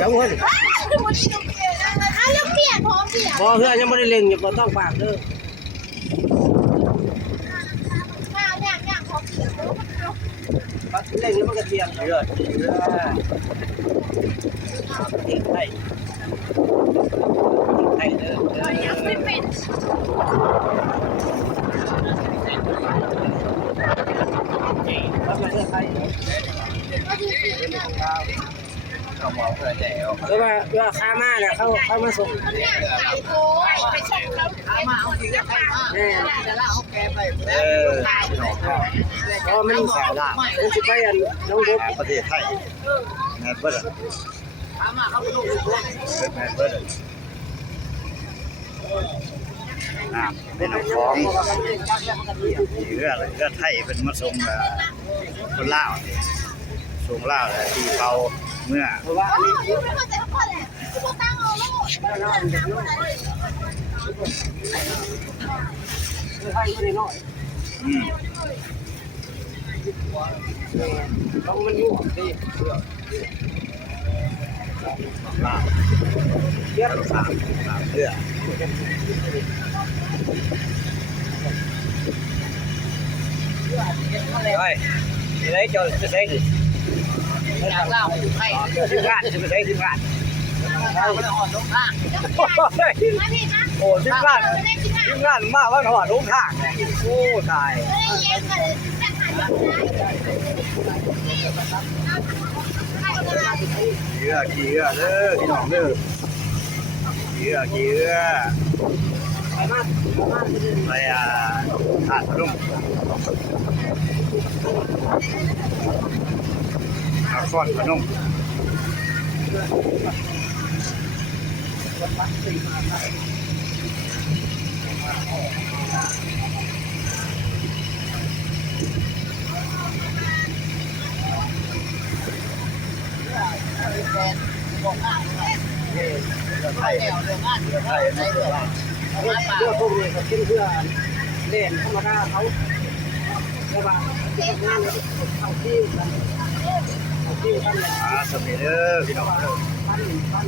จังคนลูกเปียกพร้อมเปียก พอเพื่อนยังไม่ได้เล็งอยู่บ่ต้องปากเด้อ ข้าวย่างพร้อมเปียก เล็งแล้วมันก็เทียมเยอะทิ้งไข่ไข่เด้อยังไม่เป็นแล้วมาเด้อไข่เขาบอกเพื่อนแล้วแล้วว่าข้ามาเนี่ยเขามาส่งโอ้ยไปส่งเขามาเอาทีละไปจะเล่าเขาแกไปเพราะมันขายละมันจะไปอันน้องบุ๊กประเทศไทยแมนเบิร์ดแมนเบิร์ดเป็นน้ำของเรือไทยเป็นมาส่งคนลาวส่งลาวเลยตีเป่าเมื่อไม่เข้าใจพ่อแหละพ่อตั้งเอาลูกต้องมันอยู่ที่ลาวเรือสามเรือไปที่ไหนจะใช้ดิเล่าให้ ทีมงานจะไปใช้ทีมงานไม่ได้หอดลงข้างมาพี่นะ โอ้ทีมงานมากว่าหอดลงทางโอ้ตายเรือขี่เรือเด้อพี่น้องเด้อขี่เรือไปหาดพนมนครพนมไทยเพื่อพวกนี้เขาขึ้นเพื่อเล่นธรรมดาเขาแต่ว่าทำงานเขาที่กันเลยสมัยเด้อพี่น้องปั้น